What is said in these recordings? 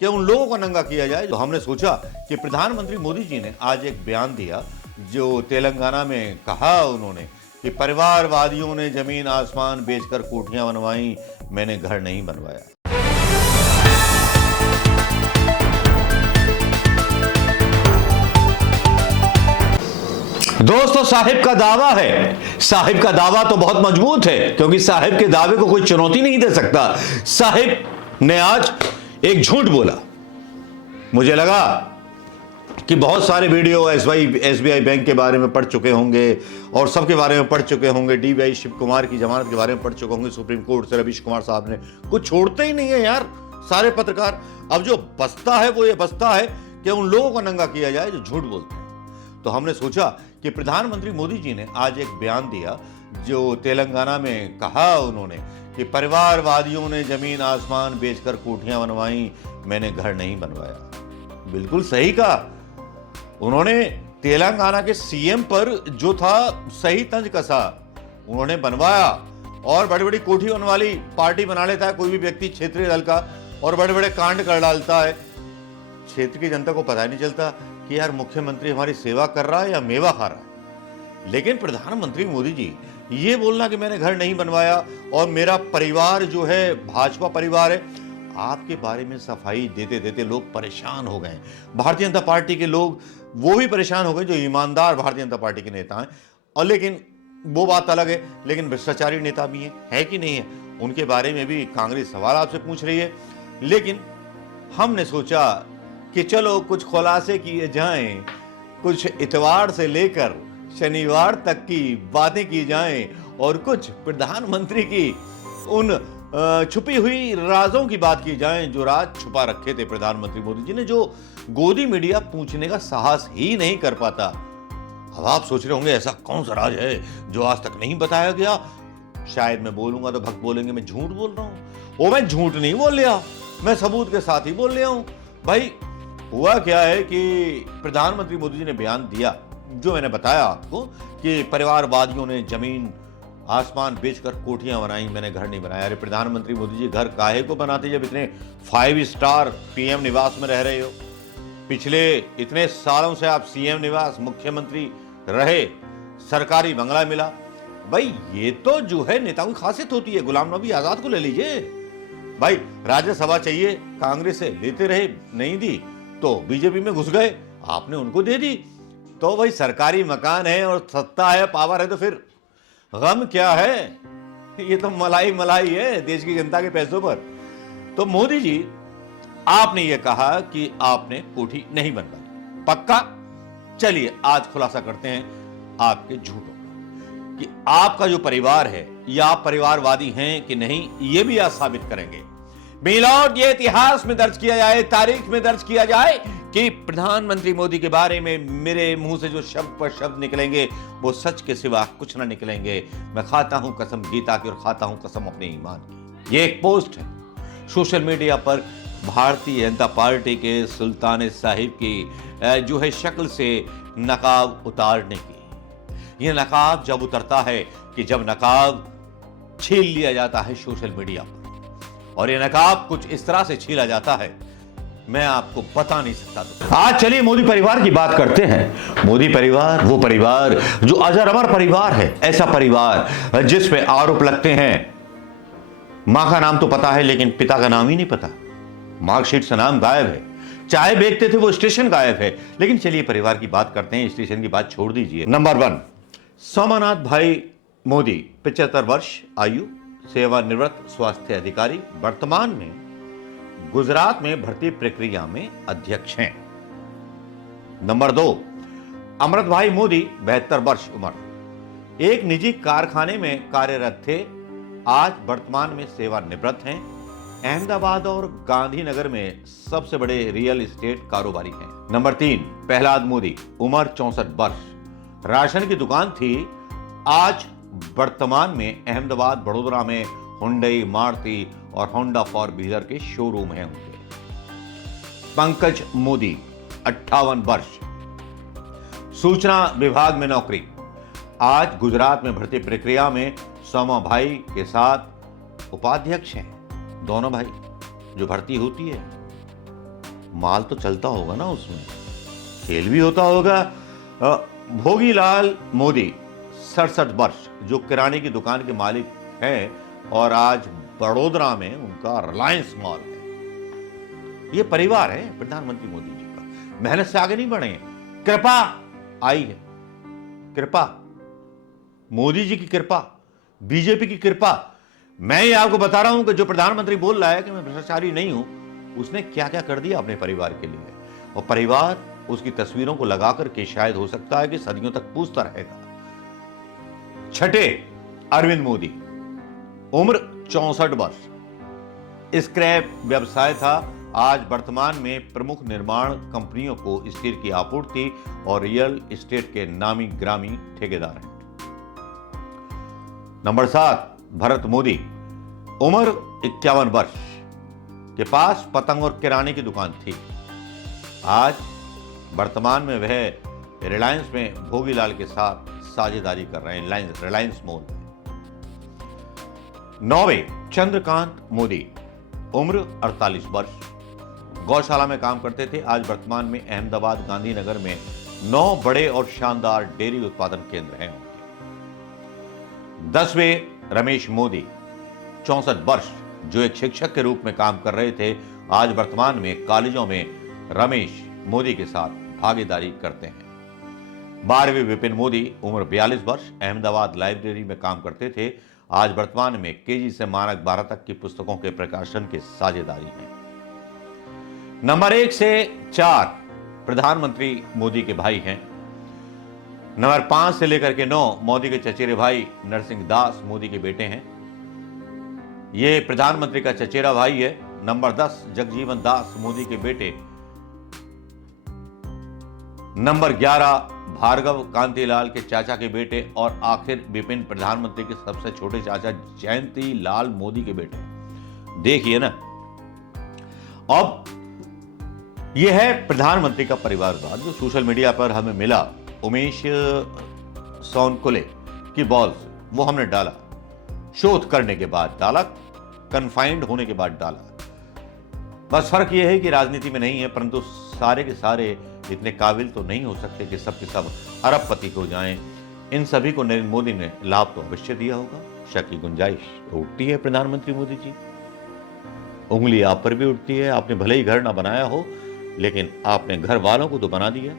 कि उन लोगों को नंगा किया जाए। तो हमने सोचा कि प्रधानमंत्री मोदी जी ने आज एक बयान दिया, जो तेलंगाना में कहा उन्होंने कि परिवारवादियों ने जमीन आसमान बेचकर कोठियां बनवाई, मैंने घर नहीं बनवाया। दोस्तों, साहिब का दावा है। साहिब का दावा तो बहुत मजबूत है, क्योंकि साहिब के दावे को कोई चुनौती नहीं दे सकता। साहिब ने आज एक झूठ बोला। मुझे लगा कि बहुत सारे वीडियो एसबीआई बैंक के बारे में पढ़ चुके होंगे और सबके बारे में पढ़ चुके होंगे। डीवाई शिव कुमार की जमानत के बारे में पढ़ चुके होंगे। सुप्रीम कोर्ट से रवीश कुमार साहब ने कुछ छोड़ते ही नहीं है यार सारे पत्रकार। अब जो बचता है वो ये बचता है कि उन लोगों को नंगा किया जाए जो झूठ बोलते हैं। तो हमने सोचा कि प्रधानमंत्री मोदी जी ने आज एक बयान दिया, जो तेलंगाना में कहा उन्होंने कि परिवारवादियों ने जमीन आसमान बेचकर कोठियां बनवाई, मैंने घर नहीं बनवाया। बिल्कुल सही कहा उन्होंने। तेलंगाना के सीएम पर जो था सही तंज कसा, उन्होंने बनवाया और बड़ी बड़ी कोठी बनवा ली। पार्टी बना लेता है कोई भी व्यक्ति क्षेत्रीय दल का और बड़े बड़े कांड कर डालता है। क्षेत्र की जनता को पता ही नहीं चलता कि यार मुख्यमंत्री हमारी सेवा कर रहा है या मेवा खा रहा है। लेकिन प्रधानमंत्री मोदी जी ये बोलना कि मैंने घर नहीं बनवाया और मेरा परिवार जो है भाजपा परिवार है, आपके बारे में सफाई देते देते लोग परेशान हो गए। भारतीय जनता पार्टी के लोग वो भी परेशान हो गए जो ईमानदार भारतीय जनता पार्टी के नेता हैं। और लेकिन वो बात अलग है, लेकिन भ्रष्टाचारी नेता भी है कि नहीं है, उनके बारे में भी कांग्रेस सवाल आपसे पूछ रही है। लेकिन हमने सोचा कि चलो कुछ खुलासे किए जाएं, कुछ इतवार से लेकर शनिवार तक की बातें की जाएं और कुछ प्रधानमंत्री की उन छुपी हुई राजों की बात की जाए जो राज छुपा रखे थे प्रधानमंत्री मोदी जी ने, जो गोदी मीडिया पूछने का साहस ही नहीं कर पाता। अब आप सोच रहे होंगे ऐसा कौन सा राज है जो आज तक नहीं बताया गया। शायद मैं बोलूंगा तो भक्त बोलेंगे मैं झूठ बोल रहा हूं। वो मैं झूठ नहीं बोल लिया, मैं सबूत के साथ ही बोल लिया हूं। भाई हुआ क्या है कि प्रधानमंत्री मोदी जी ने बयान दिया, जो मैंने बताया आपको, कि परिवारवादियों ने जमीन आसमान बेचकर कोठियां बनाई, मैंने घर नहीं बनाया। अरे प्रधानमंत्री मोदी जी घर काहे को बनाते जब इतने 5 स्टार पीएम निवास में रह रहे हो। पिछले इतने सालों से आप सीएम निवास मुख्यमंत्री रहे, सरकारी बंगला मिला। भाई ये तो जो है नेताओं की खासियत होती है। गुलाम नबी आजाद को ले लीजिए, भाई राज्यसभा चाहिए कांग्रेस से लेते रहे, नहीं दी तो बीजेपी में घुस गए, आपने उनको दे दी। तो भाई सरकारी मकान है और सत्ता है, पावर है, तो फिर गम क्या है। ये तो मलाई मलाई है देश की जनता के पैसों पर। तो मोदी जी आपने ये कहा कि आपने कोठी नहीं बनवाई, पक्का? चलिए आज खुलासा करते हैं आपके झूठों का, कि आपका जो परिवार है या आप परिवारवादी हैं कि नहीं, ये भी आज साबित करेंगे। मिलोड ये इतिहास में दर्ज किया जाए, तारीख में दर्ज किया जाए कि प्रधानमंत्री मोदी के बारे में मेरे मुंह से जो शब्द पर शब्द निकलेंगे वो सच के सिवा कुछ ना निकलेंगे। मैं खाता हूं कसम गीता की और खाता हूं कसम अपने ईमान की। ये एक पोस्ट है सोशल मीडिया पर भारतीय जनता पार्टी के सुल्तान साहिब की जो है शक्ल से नकाब उतारने की। यह नकाब जब उतरता है कि जब नकाब छील लिया जाता है सोशल मीडिया पर, और ये नकाब कुछ इस तरह से छीला जाता है मैं आपको बता नहीं सकता। आज चलिए मोदी परिवार की बात करते हैं। मोदी परिवार वो परिवार जो अजर अमर परिवार है, ऐसा परिवार जिस पे आरोप लगते हैं। मां का नाम तो पता है लेकिन पिता का नाम ही नहीं पता, मार्कशीट से नाम गायब है, चाय बेचते थे वो स्टेशन गायब है। लेकिन चलिए परिवार की बात करते हैं, स्टेशन की बात छोड़ दीजिए। नंबर 1 सोमनाथ भाई मोदी, 75 वर्ष आयु, सेवानिवृत्त स्वास्थ्य अधिकारी, वर्तमान में गुजरात में भर्ती प्रक्रिया में अध्यक्ष हैं। नंबर 2 अमृत भाई मोदी, 72 वर्ष उम्र, एक निजी कारखाने में कार्यरत थे, आज वर्तमान में सेवानिवृत्त हैं। अहमदाबाद और गांधीनगर में सबसे बड़े रियल एस्टेट कारोबारी हैं। नंबर 3 प्रहलाद मोदी, उम्र 64 वर्ष, राशन की दुकान थी, आज वर्तमान में अहमदाबाद बड़ोदरा में हुंडई, मारुति और होंडा फॉर व्हीलर के शोरूम हैं उनके। पंकज मोदी, 58 वर्ष, सूचना विभाग में नौकरी, आज गुजरात में भर्ती प्रक्रिया में सोमा भाई के साथ उपाध्यक्ष हैं। दोनों भाई जो भर्ती होती है माल तो चलता होगा ना, उसमें खेल भी होता होगा। भोगीलाल मोदी 67 वर्ष, जो किराने की दुकान के मालिक हैं और आज बड़ोदरा में उनका रिलायंस मॉल है। ये परिवार है प्रधानमंत्री मोदी जी का, मेहनत से आगे नहीं बढ़े हैं, कृपा आई है, कृपा, मोदी जी की कृपा, बीजेपी की कृपा। मैं ये आपको बता रहा हूं कि जो प्रधानमंत्री बोल रहा है कि मैं भ्रष्टाचारी नहीं हूं, उसने क्या क्या कर दिया अपने परिवार के लिए, और परिवार उसकी तस्वीरों को लगाकर के शायद हो सकता है कि सदियों तक पूछता रहेगा। छठे, अरविंद मोदी, उम्र 64 वर्ष, स्क्रैप व्यवसाय था, आज वर्तमान में प्रमुख निर्माण कंपनियों को स्टील की आपूर्ति और रियल एस्टेट के नामी ग्रामी ठेकेदार हैं। नंबर 7, भरत मोदी, उम्र 51 वर्ष, के पास पतंग और किराने की दुकान थी, आज वर्तमान में वह रिलायंस में भोगीलाल के साथ साझेदारी कर रहे हैं, रिलायंस मॉल में। 9वें, चंद्रकांत मोदी, उम्र 48 वर्ष, गौशाला में काम करते थे, आज वर्तमान में अहमदाबाद गांधीनगर में 9 बड़े और शानदार डेयरी उत्पादन केंद्र हैं उनके। 10वें, रमेश मोदी, 64 वर्ष, जो एक शिक्षक के रूप में काम कर रहे थे, आज वर्तमान में कॉलेजों में रमेश मोदी के साथ भागीदारी करते हैं। 12वें, विपिन मोदी, उम्र 42 वर्ष, अहमदाबाद लाइब्रेरी में काम करते थे, आज वर्तमान में केजी से मानक 12 तक की पुस्तकों के प्रकाशन के साझेदारी हैं। नंबर 1 से 4 प्रधानमंत्री मोदी के भाई हैं। नंबर 5 से लेकर के 9 मोदी के चचेरे भाई नरसिंह दास मोदी के बेटे हैं, ये प्रधानमंत्री का चचेरा भाई है। नंबर 10, जगजीवन दास मोदी के बेटे। नंबर 11, भार्गव कांतिलाल के चाचा के बेटे, और आखिर विपिन, प्रधानमंत्री के सबसे छोटे चाचा जयंती लाल मोदी के बेटे। देखिए ना, अब यह है प्रधानमंत्री का परिवारवाद जो सोशल मीडिया पर हमें मिला। उमेश सोनकुले की बॉल से वो हमने डाला, शोध करने के बाद डाला, कन्फाइंड होने के बाद डाला। बस फर्क यह है कि राजनीति में नहीं है, परंतु सारे के सारे इतने काबिल तो नहीं हो सकते कि सब के सब अरबपति हो जाएं। इन सभी को नरेंद्र मोदी ने लाभ तो अवश्य दिया होगा, शक की गुंजाइश तो उठती है प्रधानमंत्री मोदी जी, उंगली आप पर भी उठती है। आपने भले ही घर ना बनाया हो, लेकिन आपने घर वालों को तो बना दिया,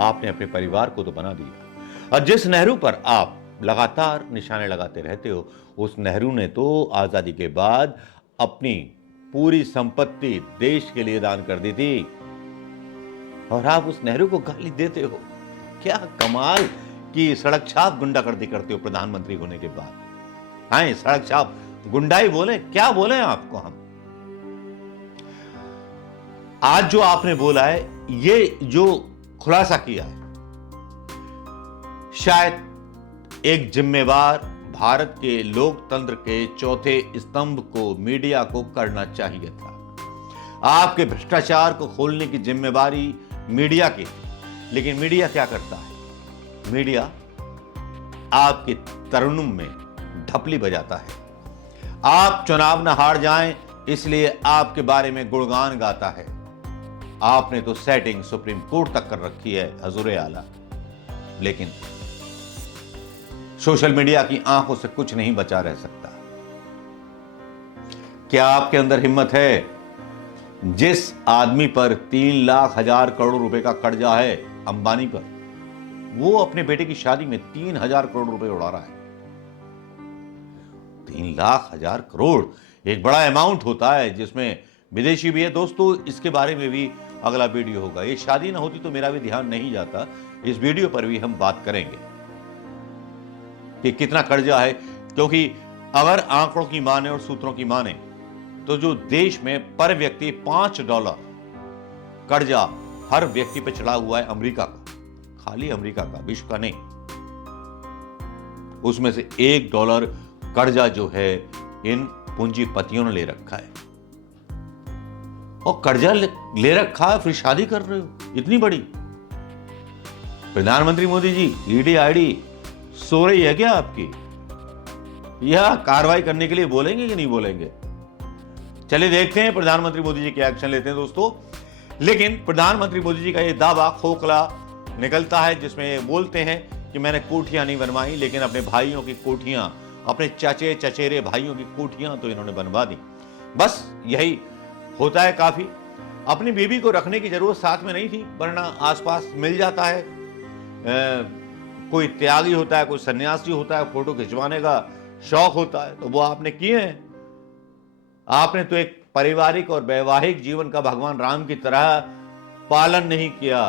आपने अपने परिवार को तो बना दिया। और जिस नेहरू पर आप लगातार निशाने लगाते रहते हो, उस नेहरू ने तो आजादी के बाद अपनी पूरी संपत्ति देश के लिए दान कर दी थी, और आप उस नेहरू को गाली देते हो। क्या कमाल की सड़क छाप गुंडागर्दी करते हो प्रधानमंत्री होने के बाद। आए सड़क छाप गुंडाई बोले, क्या बोले आपको हम। आज जो आपने बोला है, ये जो खुलासा किया है, शायद एक जिम्मेवार भारत के लोकतंत्र के चौथे स्तंभ को, मीडिया को करना चाहिए था। आपके भ्रष्टाचार को खोलने की जिम्मेवारी मीडिया की, लेकिन मीडिया क्या करता है, मीडिया आपके तरुणुम में ढपली बजाता है। आप चुनाव न हार जाएं इसलिए आपके बारे में गुणगान गाता है। आपने तो सेटिंग सुप्रीम कोर्ट तक कर रखी है, हजूरे आला, लेकिन सोशल मीडिया की आंखों से कुछ नहीं बचा रह सकता। क्या आपके अंदर हिम्मत है, जिस आदमी पर 3 लाख हजार करोड़ रुपए का कर्जा है, अंबानी पर, वो अपने बेटे की शादी में 3,000 करोड़ रुपए उड़ा रहा है। 3 लाख हजार करोड़ एक बड़ा अमाउंट होता है, जिसमें विदेशी भी है। दोस्तों, इसके बारे में भी अगला वीडियो होगा। ये शादी ना होती तो मेरा भी ध्यान नहीं जाता, इस वीडियो पर भी हम बात करेंगे कि कितना कर्जा है, क्योंकि अगर आंकड़ों की माने और सूत्रों की माने तो जो देश में पर व्यक्ति $5 कर्जा हर व्यक्ति पे चढ़ा हुआ है अमेरिका का, खाली अमेरिका का, विश्व का नहीं, उसमें से $1 कर्जा जो है इन पूंजीपतियों ने ले रखा है। और कर्जा ले रखा है, फिर शादी कर रहे हो इतनी बड़ी। प्रधानमंत्री Modi ji, ED ID so रही है क्या आपकी, या कार्रवाई करने के लिए बोलेंगे कि नहीं बोलेंगे? चलिए देखते हैं प्रधानमंत्री मोदी जी क्या एक्शन लेते हैं दोस्तों। लेकिन प्रधानमंत्री मोदी जी का ये दावा खोखला निकलता है, जिसमें ये बोलते हैं कि मैंने कोठियां नहीं बनवाई, लेकिन अपने भाइयों की कोठियां, अपने चाचे चचेरे भाइयों की कोठियां तो इन्होंने बनवा दी। बस यही होता है काफी। अपनी बीवी को रखने की जरूरत साथ में नहीं थी, वरना आसपास मिल जाता है। कोई त्यागी होता है, कोई सन्यासी होता है, फोटो खिंचवाने का शौक होता है, तो वो आपने किए हैं। आपने तो एक पारिवारिक और वैवाहिक जीवन का भगवान राम की तरह पालन नहीं किया।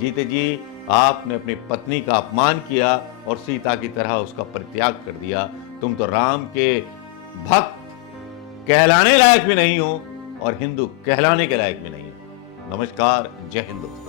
जीते जी आपने अपनी पत्नी का अपमान किया और सीता की तरह उसका परित्याग कर दिया। तुम तो राम के भक्त कहलाने लायक भी नहीं हो और हिंदू कहलाने के लायक भी नहीं हो। नमस्कार, जय हिंद दोस्तों।